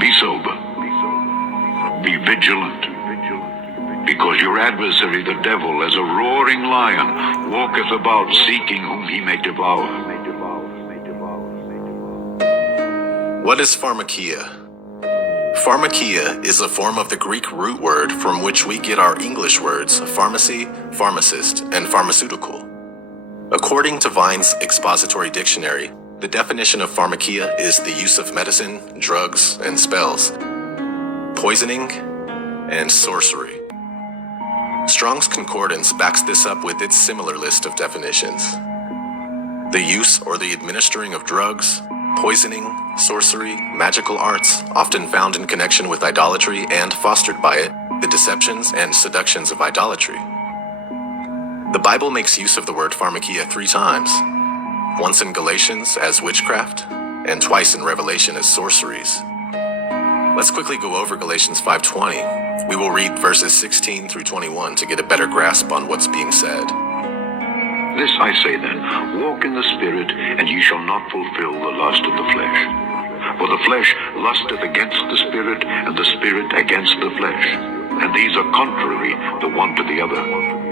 Be sober. Be vigilant. Because your adversary, the devil, as a roaring lion, walketh about seeking whom he may devour. What is pharmakia? Pharmakia is a form of the Greek root word from which we get our English words pharmacy, pharmacist, and pharmaceutical. According to Vine's Expository Dictionary, the definition of pharmakia is the use of medicine, drugs, and spells, poisoning, and sorcery. Strong's Concordance backs this up with its similar list of definitions. The use or the administering of drugs, poisoning, sorcery, magical arts, often found in connection with idolatry and fostered by it, the deceptions and seductions of idolatry. The Bible makes use of the word pharmakia 3 times, once in Galatians as witchcraft, and twice in Revelation as sorceries. Let's quickly go over Galatians 5:20. We will read verses 16 through 21 to get a better grasp on what's being said. This I say then, walk in the Spirit, and ye shall not fulfill the lust of the flesh. For the flesh lusteth against the Spirit, and the Spirit against the flesh. And these are contrary the one to the other,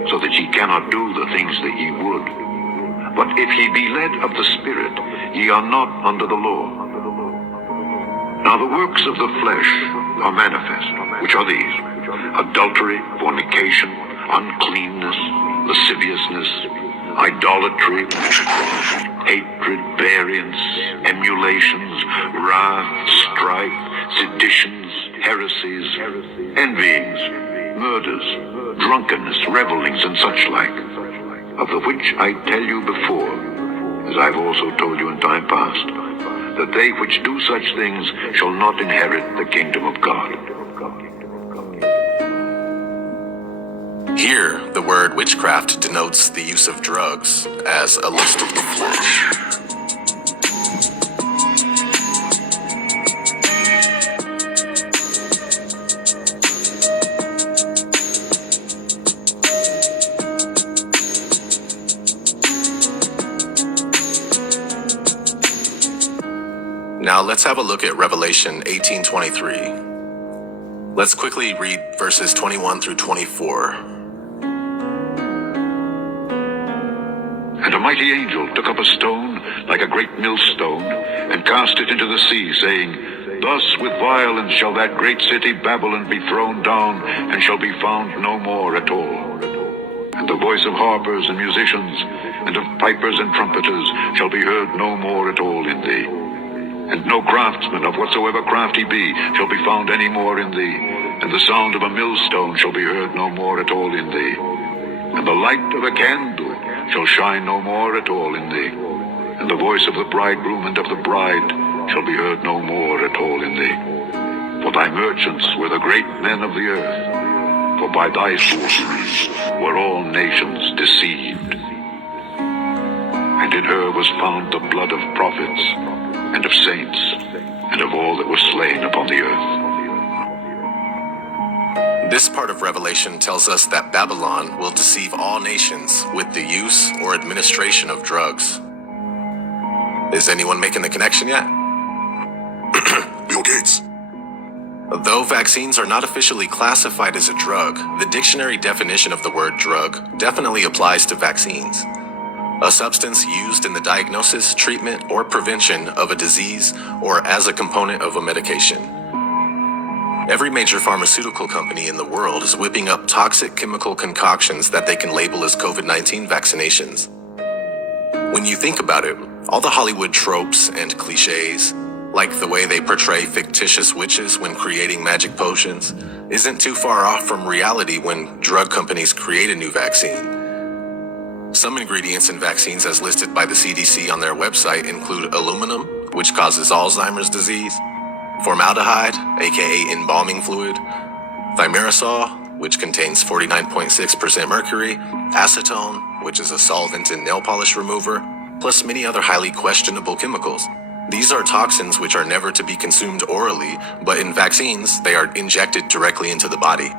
so that ye cannot do the things that ye would. But if ye be led of the Spirit, ye are not under the law. Now the works of the flesh are manifest, which are these: adultery, fornication, uncleanness, lasciviousness, idolatry, hatred, variance, emulations, wrath, strife, seditions, heresies, envyings, murders, drunkenness, revelings, and such like, of the which I tell you before, as I've also told you in time past, that they which do such things shall not inherit the kingdom of God. Here, the word witchcraft denotes the use of drugs as a lust of the flesh. Now let's have a look at Revelation 18:23. Let's quickly read verses 21 through 24. And a mighty angel took up a stone like a great millstone, and cast it into the sea, saying, Thus with violence shall that great city Babylon be thrown down, and shall be found no more at all. And the voice of harpers and musicians, and of pipers and trumpeters, shall be heard no more at all in thee. And no craftsman of whatsoever craft he be shall be found any more in thee. And the sound of a millstone shall be heard no more at all in thee. And the light of a candle shall shine no more at all in thee. And the voice of the bridegroom and of the bride shall be heard no more at all in thee. For thy merchants were the great men of the earth. For by thy sorceries were all nations deceived. And in her was found the blood of prophets, and of saints, and of all that were slain upon the earth. This part of Revelation tells us that Babylon will deceive all nations with the use or administration of drugs. Is anyone making the connection yet? Bill Gates. Though vaccines are not officially classified as a drug, the dictionary definition of the word drug definitely applies to vaccines. A substance used in the diagnosis, treatment, or prevention of a disease or as a component of a medication. Every major pharmaceutical company in the world is whipping up toxic chemical concoctions that they can label as COVID-19 vaccinations. When you think about it, all the Hollywood tropes and cliches, like the way they portray fictitious witches when creating magic potions, isn't too far off from reality when drug companies create a new vaccine. Some ingredients in vaccines as listed by the CDC on their website include aluminum, which causes Alzheimer's disease, formaldehyde, aka embalming fluid, thimerosal, which contains 49.6% mercury, acetone, which is a solvent in nail polish remover, plus many other highly questionable chemicals. These are toxins which are never to be consumed orally, but in vaccines, they are injected directly into the body.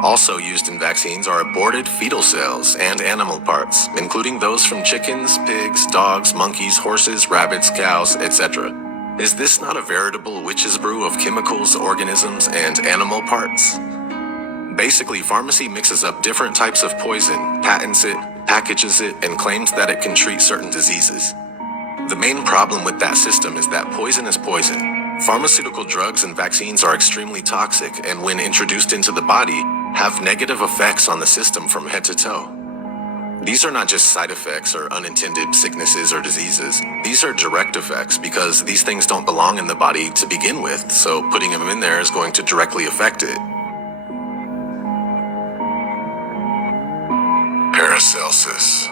Also used in vaccines are aborted fetal cells and animal parts, including those from chickens, pigs, dogs, monkeys, horses, rabbits, cows, etc. Is this not a veritable witch's brew of chemicals, organisms, and animal parts? Basically, pharmacy mixes up different types of poison, patents it, packages it, and claims that it can treat certain diseases. The main problem with that system is that poison is poison. Pharmaceutical drugs and vaccines are extremely toxic, and when introduced into the body, have negative effects on the system from head to toe. These are not just side effects or unintended sicknesses or diseases. These are direct effects because these things don't belong in the body to begin with, so putting them in there is going to directly affect it. Paracelsus.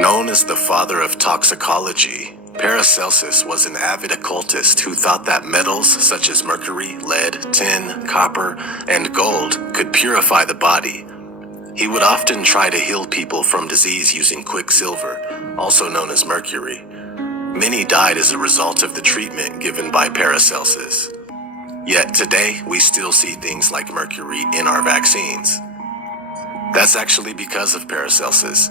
Known as the father of toxicology, Paracelsus was an avid occultist who thought that metals such as mercury, lead, tin, copper, and gold could purify the body. He would often try to heal people from disease using quicksilver, also known as mercury. Many died as a result of the treatment given by Paracelsus. Yet today, we still see things like mercury in our vaccines. That's actually because of Paracelsus.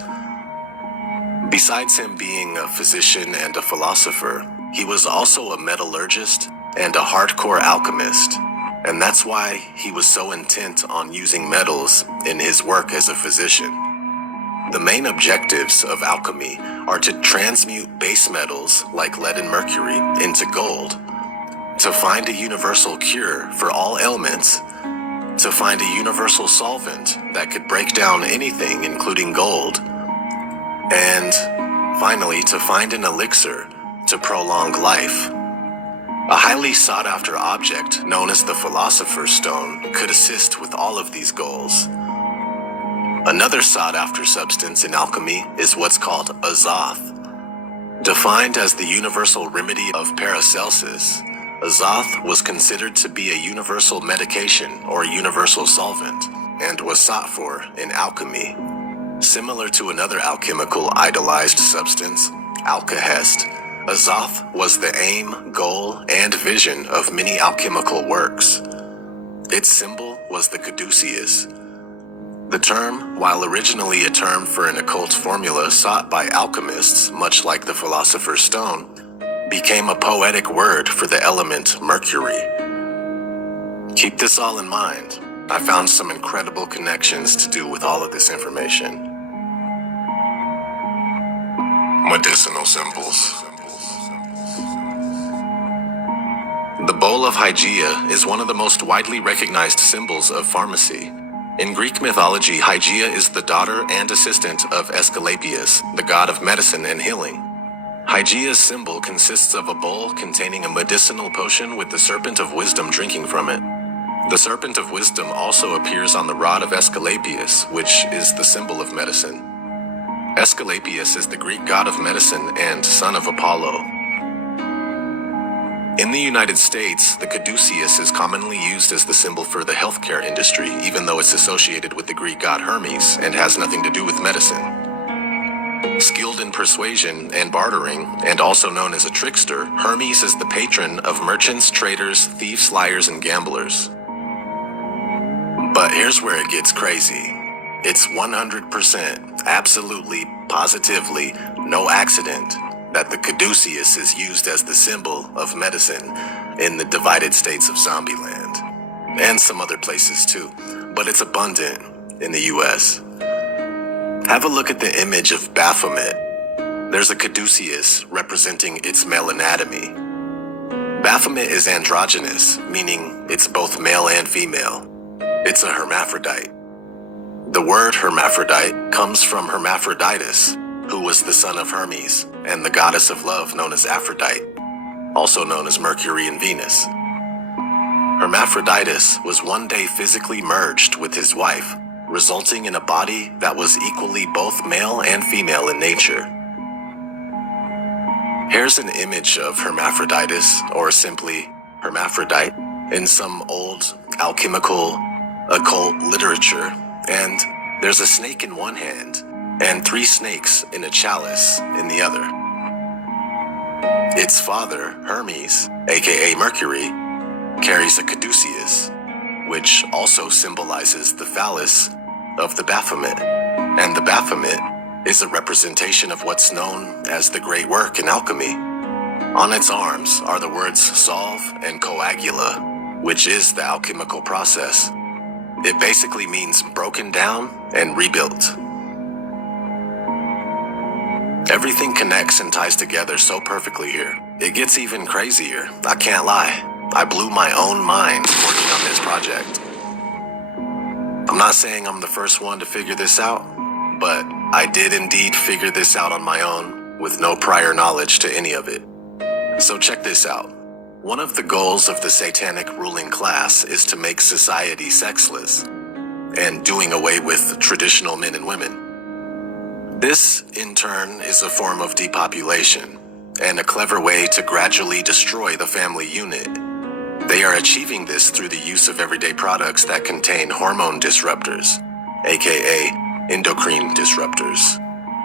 Besides him being a physician and a philosopher, he was also a metallurgist and a hardcore alchemist. And that's why he was so intent on using metals in his work as a physician. The main objectives of alchemy are to transmute base metals like lead and mercury into gold, to find a universal cure for all ailments, to find a universal solvent that could break down anything including gold, and finally to find an elixir to prolong life. A highly sought-after object known as the Philosopher's Stone could assist with all of these goals. Another sought-after substance in alchemy is what's called azoth. Defined as the universal remedy of Paracelsus, azoth was considered to be a universal medication or universal solvent, and was sought for in alchemy. Similar to another alchemical idolized substance, alkahest, azoth was the aim, goal, and vision of many alchemical works. Its symbol was the caduceus. The term, while originally a term for an occult formula sought by alchemists, much like the Philosopher's Stone, became a poetic word for the element mercury. Keep this all in mind. I found some incredible connections to do with all of this information. Medicinal symbols. The bowl of Hygeia is one of the most widely recognized symbols of pharmacy. In Greek mythology, Hygeia is the daughter and assistant of Aesculapius, the god of medicine and healing. Hygeia's symbol consists of a bowl containing a medicinal potion with the serpent of wisdom drinking from it. The serpent of wisdom also appears on the rod of Aesculapius, which is the symbol of medicine. Aesculapius is the Greek god of medicine and son of Apollo. In the United States, the caduceus is commonly used as the symbol for the healthcare industry, even though it's associated with the Greek god Hermes and has nothing to do with medicine. Skilled in persuasion and bartering, and also known as a trickster, Hermes is the patron of merchants, traders, thieves, liars, and gamblers. But here's where it gets crazy. It's 100%, absolutely, positively, no accident that the caduceus is used as the symbol of medicine in the divided states of Zombieland, and some other places too, but it's abundant in the US. Have a look at the image of Baphomet. There's a caduceus representing its male anatomy. Baphomet is androgynous, meaning it's both male and female. It's a hermaphrodite. The word hermaphrodite comes from Hermaphroditus, who was the son of Hermes, and the goddess of love known as Aphrodite, also known as Mercury and Venus. Hermaphroditus was one day physically merged with his wife, resulting in a body that was equally both male and female in nature. Here's an image of Hermaphroditus, or simply hermaphrodite, in some old alchemical occult literature, and there's a snake in one hand and 3 snakes in a chalice in the other. Its father, Hermes, aka Mercury, carries a caduceus, which also symbolizes the phallus of the Baphomet, and the Baphomet is a representation of what's known as the Great Work in alchemy. On its arms are the words solve and coagula, which is the alchemical process. It basically means broken down and rebuilt. Everything connects and ties together so perfectly here. It gets even crazier, I can't lie. I blew my own mind working on this project. I'm not saying I'm the first one to figure this out, but I did indeed figure this out on my own with no prior knowledge to any of it. So check this out. One of the goals of the satanic ruling class is to make society sexless and doing away with traditional men and women. This, in turn, is a form of depopulation and a clever way to gradually destroy the family unit. They are achieving this through the use of everyday products that contain hormone disruptors, aka endocrine disruptors,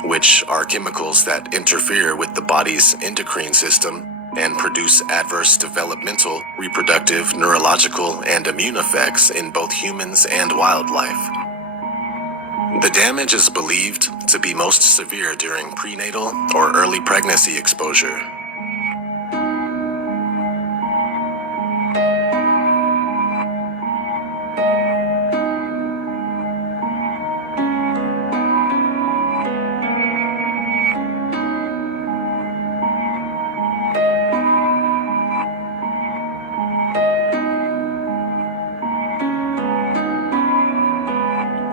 which are chemicals that interfere with the body's endocrine system and produce adverse developmental, reproductive, neurological, and immune effects in both humans and wildlife. The damage is believed to be most severe during prenatal or early pregnancy exposure.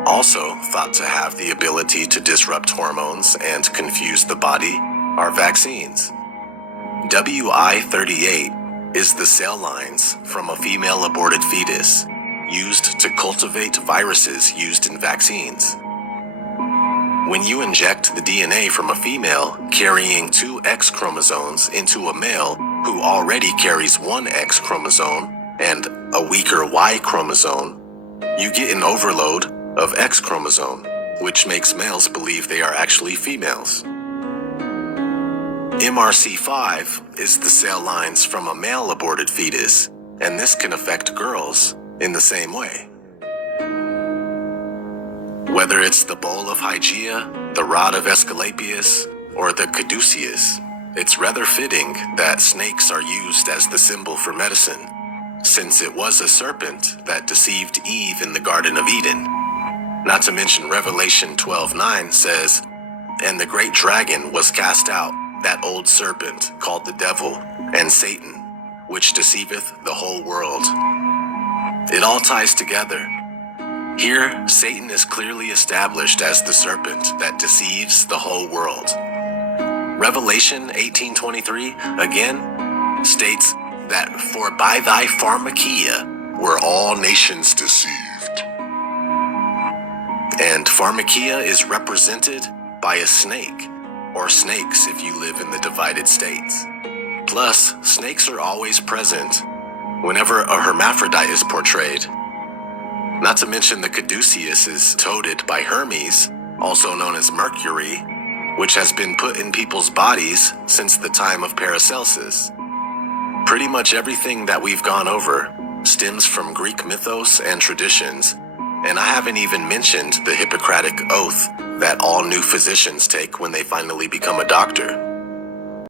Also thought to have the ability to disrupt hormones and confuse the body are vaccines. WI-38 is the cell lines from a female aborted fetus used to cultivate viruses used in vaccines. When you inject the DNA from a female carrying 2 X chromosomes into a male who already carries 1 X chromosome and a weaker Y chromosome, you get an overload of X chromosome, which makes males believe they are actually females. MRC5 is the cell lines from a male aborted fetus, and this can affect girls in the same way. Whether it's the bowl of Hygeia, the rod of Asclepius, or the caduceus, it's rather fitting that snakes are used as the symbol for medicine, since it was a serpent that deceived Eve in the Garden of Eden. Not to mention Revelation 12:9 says, "And the great dragon was cast out, that old serpent called the devil and Satan, which deceiveth the whole world." It all ties together. Here, Satan is clearly established as the serpent that deceives the whole world. Revelation 18:23 again states that "For by thy pharmakia were all nations deceived." And pharmakia is represented by a snake, or snakes if you live in the divided states. Plus, snakes are always present whenever a hermaphrodite is portrayed. Not to mention the caduceus is toted by Hermes, also known as Mercury, which has been put in people's bodies since the time of Paracelsus. Pretty much everything that we've gone over stems from Greek mythos and traditions, and I haven't even mentioned the Hippocratic Oath that all new physicians take when they finally become a doctor.